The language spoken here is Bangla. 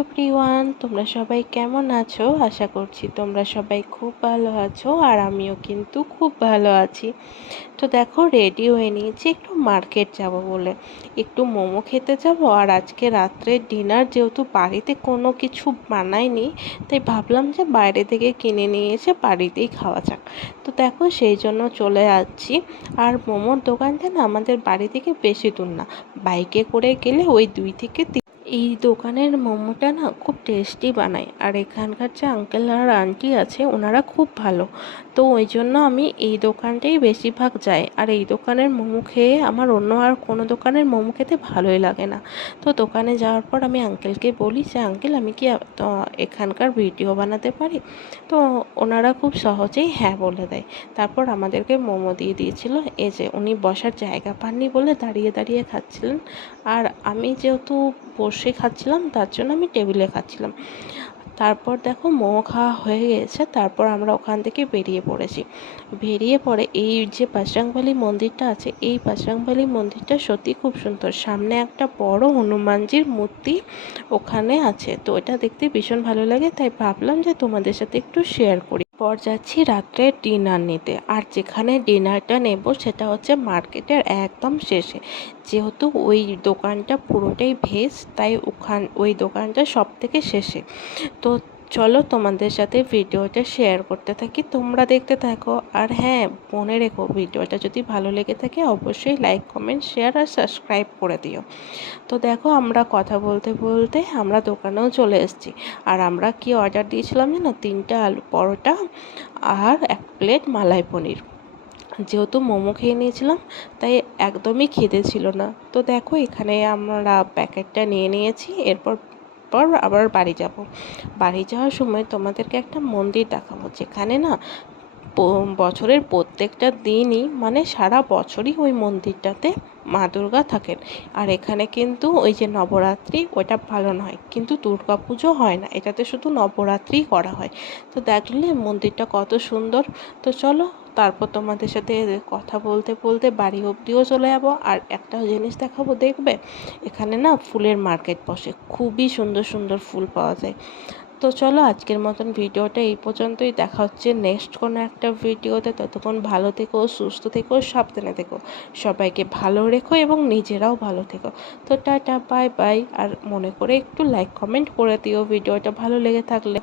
এভরিওয়ান, তোমরা সবাই কেমন আছো? আশা করছি তোমরা সবাই খুব ভালো আছো আর আমিও কিন্তু খুব ভালো আছি। তো দেখো রেডি হয়ে নিয়েছি একটু মার্কেট যাব বলে। একটু মোমো খেতে যাব আর আজকে রাত্রের ডিনার যেহেতু বাড়িতে কোনো কিছু বানাইনি, তাই ভাবলাম যে বাইরে থেকে কিনে নিয়ে এসে বাড়িতেই খাওয়া যাক। তো দেখো, সেই জন্য চলে যাচ্ছি। আর মোমোর দোকানটা না আমাদের বাড়ি থেকে বেশি দূর না। বাইকে করে গেলে ওই দুই থেকে এই দোকানের মোমোটা না খুব টেস্টি বানায়। আর এখানকার যে আঙ্কেল আর আন্টি আছে, ওনারা খুব ভালো। তো ওই জন্য আমি এই দোকানটাই বেশিরভাগ যাই। আর এই দোকানের মোমো খেয়ে আমার অন্য আর কোনো দোকানের মোমো খেতে ভালোই লাগে না। তো দোকানে যাওয়ার পর আমি আঙ্কেলকে বলি যে আঙ্কেল আমি কি এখানকার ভিডিও বানাতে পারি? তো ওনারা খুব সহজেই হ্যাঁ বলে দেয়। তারপর আমাদেরকে মোমো দিয়ে দিয়েছিল। এই যে উনি বসার জায়গা পাননি বলে দাঁড়িয়ে দাঁড়িয়ে খাচ্ছিলেন। আর আমি যেহেতু বসে খাচ্ছিলাম, তার জন্য আমি টেবিলে খাচ্ছিলাম। তারপর দেখো মোমো খাওয়া হয়ে গেছে, তারপর আমরা ওখান থেকে বেরিয়ে পড়েছি। বেরিয়ে পড়ে এই যে পাশরাংবালি মন্দিরটা আছে, এই পাশরাংবালি মন্দিরটা সত্যি খুব সুন্দর। সামনে একটা বড় হনুমানজির মূর্তি ওখানে আছে, তো এটা দেখতে ভীষণ ভালো লাগে, তাই ভাবলাম যে তোমাদের সাথে একটু শেয়ার করি। পর যাচ্ছি রাত্রে ডিনার নিতে। আর যেখানে ডিনারটা নেব সেটা হচ্ছে মার্কেটের একদম শেষে। যেহেতু ওই দোকানটা পুরোটাই ভেজ, তাই ওখান, ওই দোকানটা সব থেকে শেষে। তো চলো তোমাদের সাথে ভিডিওটা শেয়ার করতে থাকি। তোমরা দেখতে থাকো। আর হ্যাঁ মনে রেখো, ভিডিওটা যদি ভালো লেগে থাকে, অবশ্যই লাইক কমেন্ট শেয়ার আর সাবস্ক্রাইব করে দিও। তো দেখো, আমরা কথা বলতে বলতে আমরা দোকানেও চলে এসেছি। আর আমরা কি অর্ডার দিয়েছিলাম জানো? তিনটা আলু পরোটা আর এক প্লেট মালাই পনির। যেহেতু মোমো খেয়ে নিয়েছিলাম, তাই একদমই খিদে ছিল না। তো দেখো, এখানে আমরা প্যাকেটটা নিয়ে নিয়েছি। এরপর পর আবার বাড়ি যাব। বাড়ি যাওয়ার সময় তোমাদেরকে একটা মন্দির দেখাবো, যেখানে না বছরের প্রত্যেকটা দিনই মানে সারা বছরই ওই মন্দিরটাতে মা দুর্গা থাকেন। আর এখানে কিন্তু ওই যে নবরাত্রি ওটা পালন হয় কিন্তু দুর্গা পুজো হয় না। এটাতে শুধু নবরাত্রিই করা হয়। তো দেখলে মন্দিরটা কত সুন্দর। তো চলো, তারপর তোমাদের সাথে কথা বলতে বলতে বাড়ি অবধিও চলে যাব। আর একটা জিনিস দেখাবো, দেখবে? এখানে না ফুলের মার্কেট বসে। খুবই সুন্দর সুন্দর ফুল পাওয়া যায়। তো চলো আজকের মতন ভিডিওটা এই পর্যন্তই। দেখা হচ্ছে নেক্সট কোনো একটা ভিডিওতে। ততক্ষণ ভালো থেকো, সুস্থ থেকো, সাবধানে থেকো। সবাইকে ভালো রেখো এবং নিজেরাও ভালো থেকো। তো টাটা বাই বাই আর মনে করে একটু লাইক কমেন্ট করে দিও ভিডিওটা ভালো লেগে থাকলে।